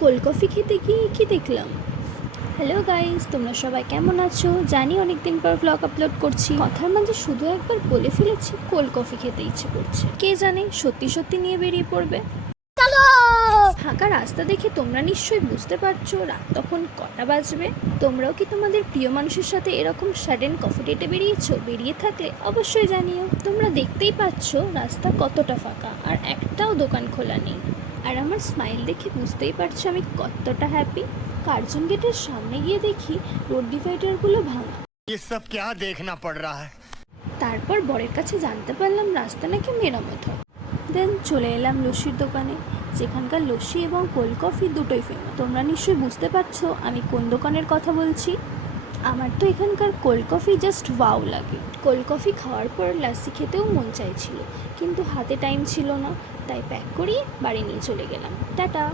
Cold coffee খেতে গিয়ে কি দেখলাম। হ্যালো গাইস, তোমরা সবাই কেমন আছো? জানি অনেক দিন পর ব্লগ আপলোড করছি, কথার মাঝে শুধু একবার বলে ফেলেছি কোল্ড কফি খেতে ইচ্ছে করছে। কে জানে সত্যি সত্যি নিয়ে বেরিয়ে পড়বে। ফাঁকা রাস্তা দেখে তোমরা নিশ্চয়ই বুঝতে পারছো রাত তখন কটা বাজবে। তোমরাও কি তোমাদের প্রিয় মানুষের সাথে এরকম সাডেন কফি ডেটে বেরিয়েছো? বেরিয়ে থাকলে অবশ্যই জানিও। তোমরা দেখতেই পাচ্ছ রাস্তা কতটা ফাঁকা আর একটাও দোকান খোলা নেই। আর আমার স্মাইল দেখে বুঝতেই পারছো আমি কতটা হ্যাপি। কার্জন গেটের সামনে গিয়ে দেখি রোড ডিভাইডারগুলো ভাঙা। ये सब क्या देखना पड़ रहा है। তারপর বরের কাছে জানতে পারলাম রাস্তা নাকি মেরামত হয়। দেন চলে এলাম লস্যির দোকানে, যেখানকার লস্যি এবং কোল্ড কফি দুটোই ফেমাস। তোমরা নিশ্চয়ই বুঝতে পারছো আমি কোন দোকানের কথা বলছি। আমার তো এখানকার কোল্ড কফি জাস্ট ওয়াও লাগে। কোল্ড কফি খাওয়ার পর লাস্সি খেতেও মন চাইছিল, কিন্তু হাতে টাইম ছিল না, তাই প্যাক করিয়ে বাড়ি নিয়ে চলে গেলাম। টাটা।